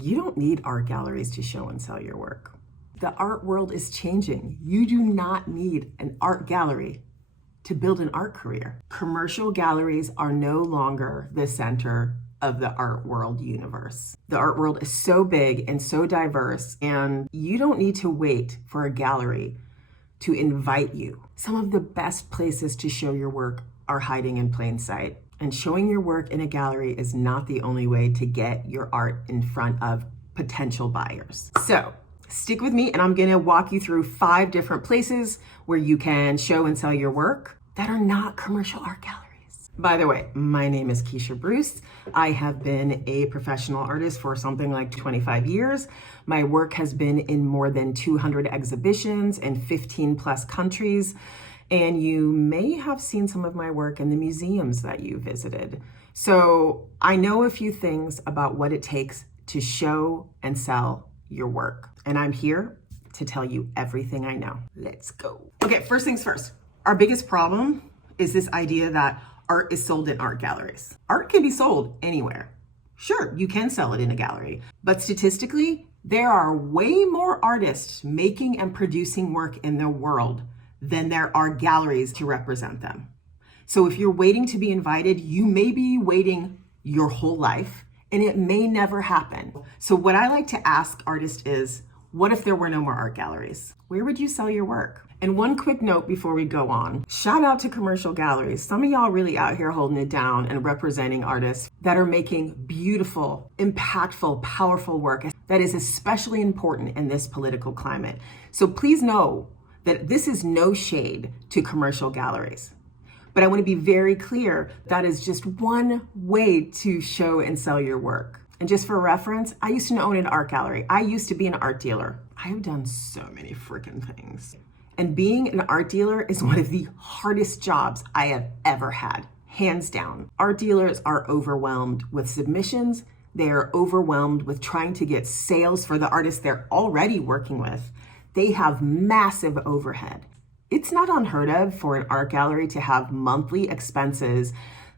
You don't need art galleries to show and sell your work. The art world is changing. You do not need an art gallery to build an art career. Commercial galleries are no longer the center of the art world universe. The art world is so big and so diverse, and you don't need to wait for a gallery to invite you. Some of the best places to show your work are hiding in plain sight. And showing your work in a gallery is not the only way to get your art in front of potential buyers. So stick with me and I'm gonna walk you through 5 different places where you can show and sell your work that are not commercial art galleries. By the way, my name is Keisha Bruce. I have been a professional artist for something like 25 years. My work has been in more than 200 exhibitions in 15 plus countries. And you may have seen some of my work in the museums that you visited. So I know a few things about what it takes to show and sell your work. And I'm here to tell you everything I know. Let's go. Okay, first things first. Our biggest problem is this idea that art is sold in art galleries. Art can be sold anywhere. Sure, you can sell it in a gallery, but statistically, there are way more artists making and producing work in the world than there are galleries to represent them. So if you're waiting to be invited, you may be waiting your whole life and it may never happen. So what I like to ask artists is, what if there were no more art galleries? Where would you sell your work? And one quick note before we go on, shout out to commercial galleries. Some of y'all really out here holding it down and representing artists that are making beautiful, impactful, powerful work that is especially important in this political climate. So please know that this is no shade to commercial galleries. But I want to be very clear, that is just one way to show and sell your work. And just for reference, I used to own an art gallery. I used to be an art dealer. I have done so many freaking things. And being an art dealer is one of the hardest jobs I have ever had, hands down. Art dealers are overwhelmed with submissions. They are overwhelmed with trying to get sales for the artists they're already working with. They have massive overhead. It's not unheard of for an art gallery to have monthly expenses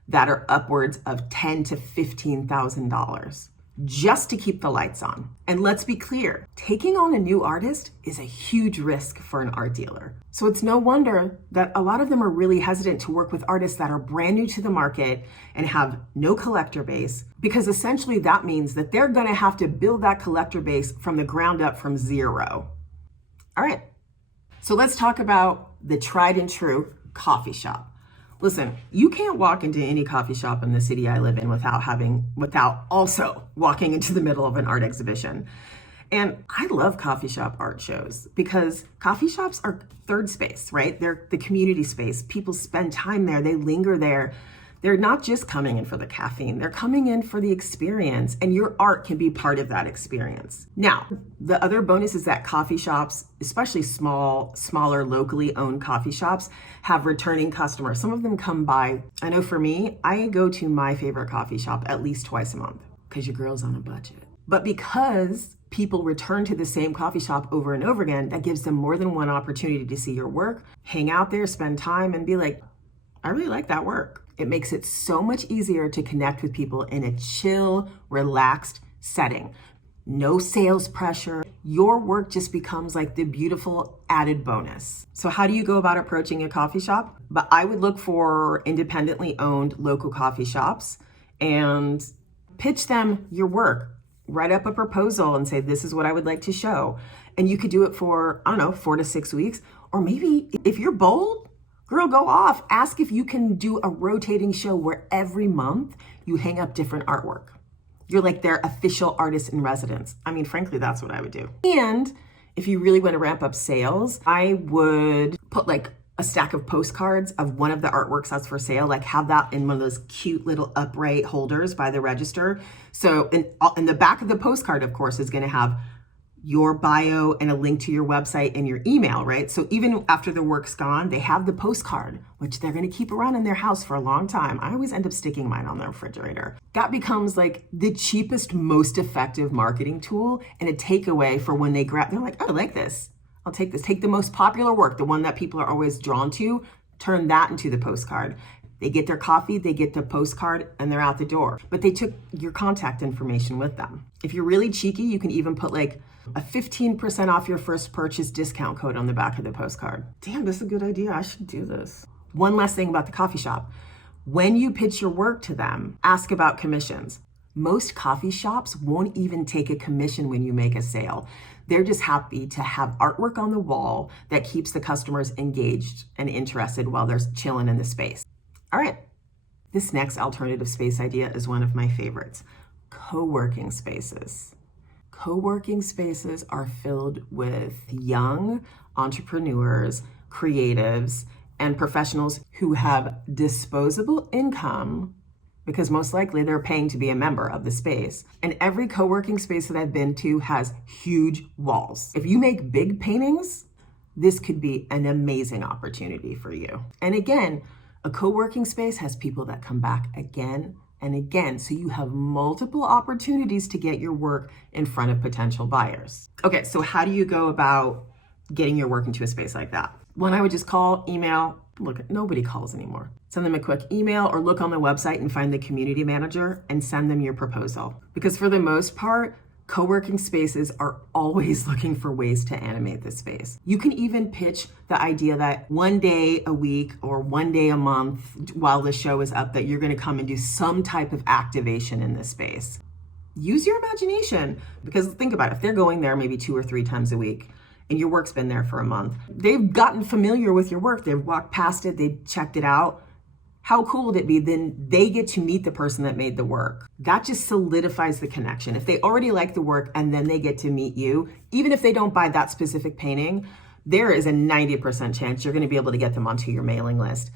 that are upwards of $10,000 to $15,000 just to keep the lights on. And let's be clear, taking on a new artist is a huge risk for an art dealer. So it's no wonder that a lot of them are really hesitant to work with artists that are brand new to the market and have no collector base, because essentially that means that they're gonna have to build that collector base from the ground up from zero. All right, so let's talk about the tried and true coffee shop. Listen, you can't walk into any coffee shop in the city I live in without also walking into the middle of an art exhibition. And I love coffee shop art shows because coffee shops are third space, right? They're the community space. People spend time there, they linger there. They're not just coming in for the caffeine, they're coming in for the experience, and your art can be part of that experience. Now, the other bonus is that coffee shops, especially smaller, locally owned coffee shops, have returning customers. Some of them come by. I know for me, I go to my favorite coffee shop at least twice a month because your girl's on a budget. But because people return to the same coffee shop over and over again, that gives them more than one opportunity to see your work, hang out there, spend time, and be like, I really like that work. It makes it so much easier to connect with people in a chill, relaxed setting. No sales pressure. Your work just becomes like the beautiful added bonus. So how do you go about approaching a coffee shop? But I would look for independently owned local coffee shops and pitch them your work. Write up a proposal and say, this is what I would like to show. And you could do it for, 4 to 6 weeks. Or maybe if you're bold, girl, go off. Ask if you can do a rotating show where every month you hang up different artwork. You're like their official artist in residence. I mean, frankly, that's what I would do. And if you really want to ramp up sales, I would put like a stack of postcards of one of the artworks that's for sale, like have that in one of those cute little upright holders by the register. So in the back of the postcard, of course, is going to have your bio and a link to your website and your email, right? So even after the work's gone, they have the postcard, which they're going to keep around in their house for a long time. I always end up sticking mine on the refrigerator. That becomes like the cheapest, most effective marketing tool and a takeaway for when they grab, they're like, oh, I like this. I'll take this. Take the most popular work, the one that people are always drawn to, turn that into the postcard. They get their coffee, they get the postcard, and they're out the door. But they took your contact information with them. If you're really cheeky, you can even put like a 15% off your first purchase discount code on the back of the postcard. Damn, this is a good idea. I should do this. One last thing about the coffee shop. When you pitch your work to them, ask about commissions. Most coffee shops won't even take a commission when you make a sale. They're just happy to have artwork on the wall that keeps the customers engaged and interested while they're chilling in the space. All right, this next alternative space idea is one of my favorites, co-working spaces. Co-working spaces are filled with young entrepreneurs, creatives, and professionals who have disposable income because most likely they're paying to be a member of the space. And every co-working space that I've been to has huge walls. If you make big paintings, this could be an amazing opportunity for you. And again, a co-working space has people that come back again and again, so you have multiple opportunities to get your work in front of potential buyers. Okay, so how do you go about getting your work into a space like that? One, I would just call, email. Look, nobody calls anymore. Send them a quick email or look on the website and find the community manager and send them your proposal. Because for the most part, co-working spaces are always looking for ways to animate the space. You can even pitch the idea that one day a week or one day a month while the show is up that you're going to come and do some type of activation in this space. Use your imagination, because think about it, if they're going there maybe 2 or 3 times a week and your work's been there for a month, they've gotten familiar with your work, they've walked past it, they've checked it out. How cool would it be? Then they get to meet the person that made the work. That just solidifies the connection. If they already like the work and then they get to meet you, even if they don't buy that specific painting, there is a 90% chance you're going to be able to get them onto your mailing list.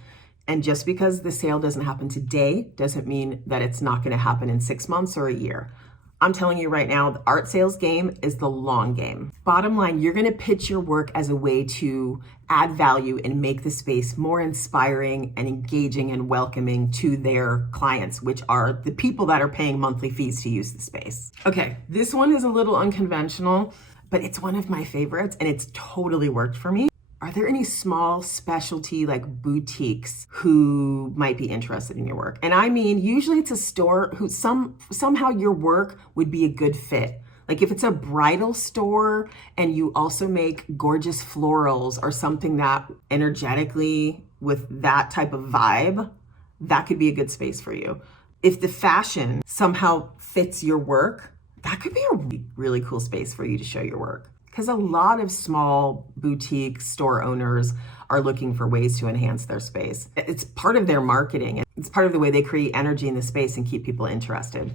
And just because the sale doesn't happen today doesn't mean that it's not going to happen in 6 months or a year. I'm telling you right now, the art sales game is the long game. Bottom line, you're going to pitch your work as a way to add value and make the space more inspiring and engaging and welcoming to their clients, which are the people that are paying monthly fees to use the space. Okay, this one is a little unconventional, but it's one of my favorites and it's totally worked for me. Are there any small specialty like boutiques who might be interested in your work? And I mean, usually it's a store who somehow your work would be a good fit. Like if it's a bridal store and you also make gorgeous florals or something that energetically with that type of vibe, that could be a good space for you. If the fashion somehow fits your work, that could be a really cool space for you to show your work. Because a lot of small boutique store owners are looking for ways to enhance their space. It's part of their marketing. It's part of the way they create energy in the space and keep people interested.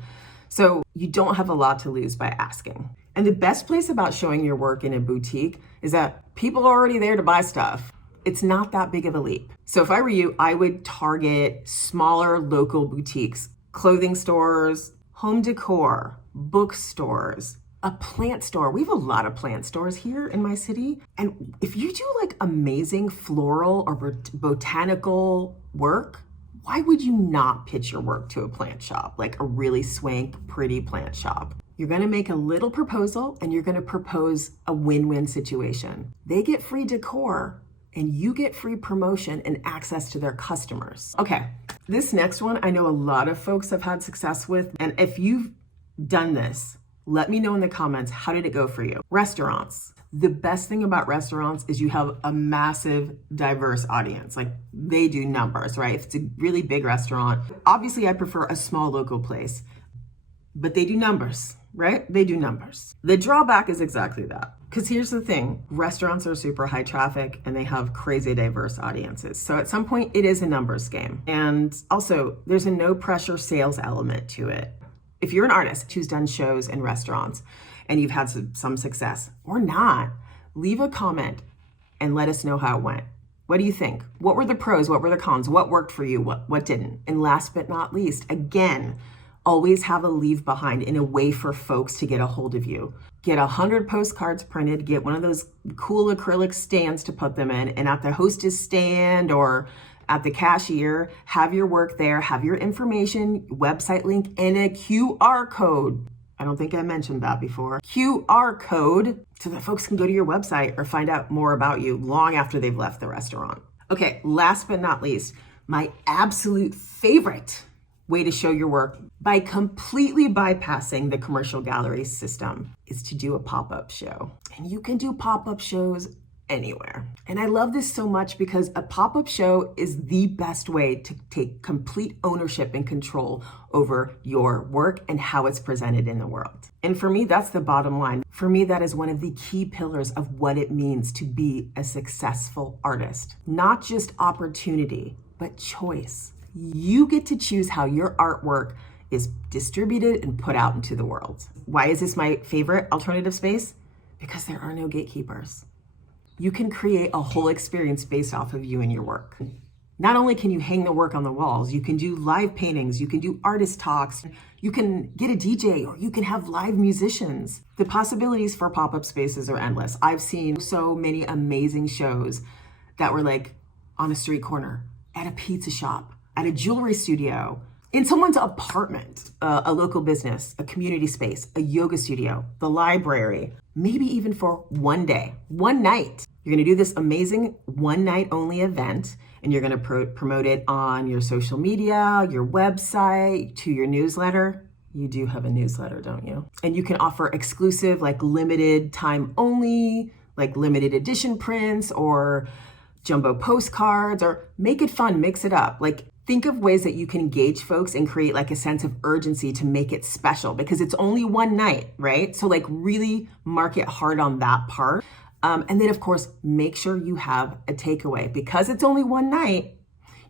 So you don't have a lot to lose by asking. And the best place about showing your work in a boutique is that people are already there to buy stuff. It's not that big of a leap. So if I were you, I would target smaller local boutiques, clothing stores, home decor, bookstores, a plant store. We have a lot of plant stores here in my city. And if you do like amazing floral or botanical work, why would you not pitch your work to a plant shop, like a really swank, pretty plant shop? You're going to make a little proposal and you're going to propose a win-win situation. They get free decor and you get free promotion and access to their customers. Okay, this next one, I know a lot of folks have had success with. And if you've done this, let me know in the comments, how did it go for you? Restaurants. The best thing about restaurants is you have a massive, diverse audience. Like they do numbers, right? If it's a really big restaurant, obviously I prefer a small local place, but they do numbers, right? They do numbers. The drawback is exactly that. Because here's the thing, restaurants are super high traffic and they have crazy diverse audiences. So at some point it is a numbers game. And also there's a no pressure sales element to it. If you're an artist who's done shows in restaurants and you've had some success or not, leave a comment and let us know how it went. What do you think? What were the pros? What were the cons? What worked for you? What didn't? And last but not least, again, always have a leave behind in a way for folks to get a hold of you. Get 100 postcards printed, get one of those cool acrylic stands to put them in, and at the hostess stand or at the cashier, have your work there, have your information, website link, and a QR code. I don't think I mentioned that before. QR code so that folks can go to your website or find out more about you long after they've left the restaurant. Okay, last but not least, My absolute favorite way to show your work by completely bypassing the commercial gallery system is to do a pop-up show. And you can do pop-up shows anywhere. And I love this so much because a pop-up show is the best way to take complete ownership and control over your work and how it's presented in the world. And for me, that's the bottom line. For me, that is one of the key pillars of what it means to be a successful artist. Not just opportunity, but choice. You get to choose how your artwork is distributed and put out into the world. Why is this my favorite alternative space? Because there are no gatekeepers. You can create a whole experience based off of you and your work. Not only can you hang the work on the walls, you can do live paintings, you can do artist talks, you can get a DJ, or you can have live musicians. The possibilities for pop-up spaces are endless. I've seen so many amazing shows that were like on a street corner, at a pizza shop, at a jewelry studio, in someone's apartment, a local business, a community space, a yoga studio, the library, maybe even for one day, one night. You're gonna do this amazing one night only event, and you're gonna promote it on your social media, your website, to your newsletter. You do have a newsletter, don't you? And you can offer exclusive, like limited time only, like limited edition prints or jumbo postcards, or make it fun, mix it up. Like, think of ways that you can engage folks and create like a sense of urgency to make it special, because it's only one night, right? So like really market hard on that part. And then of course, make sure you have a takeaway. Because it's only one night,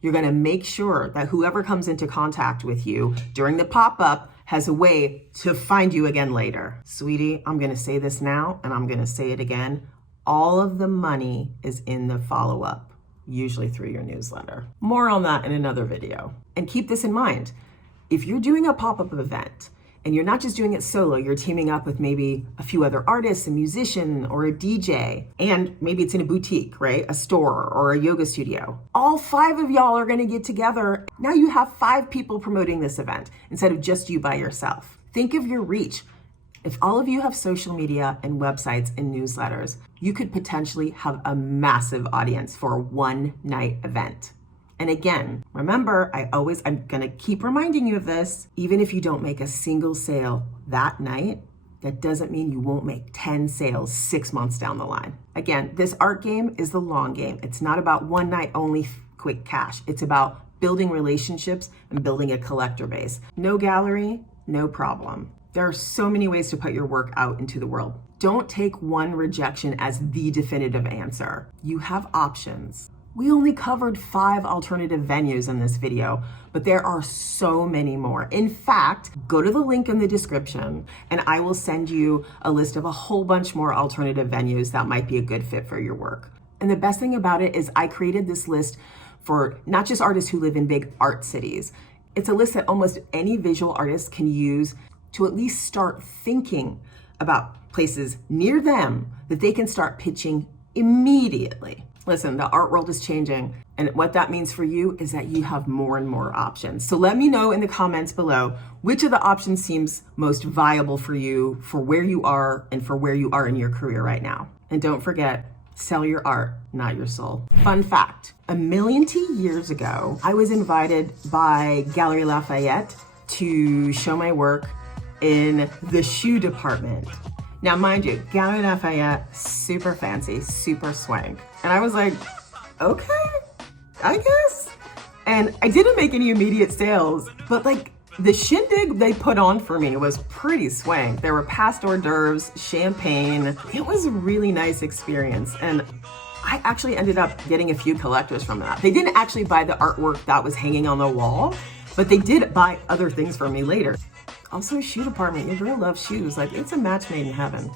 you're gonna make sure that whoever comes into contact with you during the pop-up has a way to find you again later. Sweetie, I'm gonna say this now and I'm gonna say it again. All of the money is in the follow-up, usually through your newsletter. More on that in another video. And keep this in mind. If you're doing a pop-up event and you're not just doing it solo, you're teaming up with maybe a few other artists, a musician or a DJ, and maybe it's in a boutique, right? A store or a yoga studio. All 5 of y'all are gonna get together. Now you have 5 people promoting this event instead of just you by yourself. Think of your reach. If all of you have social media and websites and newsletters, you could potentially have a massive audience for a one-night event. And again, remember, I'm gonna keep reminding you of this. Even if you don't make a single sale that night, that doesn't mean you won't make 10 sales 6 months down the line. Again, this art game is the long game. It's not about one night only quick cash. It's about building relationships and building a collector base. No gallery, no problem. There are so many ways to put your work out into the world. Don't take one rejection as the definitive answer. You have options. We only covered 5 alternative venues in this video, but there are so many more. In fact, go to the link in the description and I will send you a list of a whole bunch more alternative venues that might be a good fit for your work. And the best thing about it is I created this list for not just artists who live in big art cities. It's a list that almost any visual artist can use to at least start thinking about places near them that they can start pitching immediately. Listen, the art world is changing, and what that means for you is that you have more and more options. So let me know in the comments below which of the options seems most viable for you, for where you are and for where you are in your career right now. And don't forget, sell your art, not your soul. Fun fact, 1,000,000 years ago, I was invited by Galerie Lafayette to show my work in the shoe department. Now, mind you, Galerie Lafayette, super fancy, super swank. And I was like, okay, I guess. And I didn't make any immediate sales, but like the shindig they put on for me was pretty swank. There were past hors d'oeuvres, champagne. It was a really nice experience. And I actually ended up getting a few collectors from that. They didn't actually buy the artwork that was hanging on the wall, but they did buy other things from me later. Also, shoe department, your girl loves shoes. Like, it's a match made in heaven.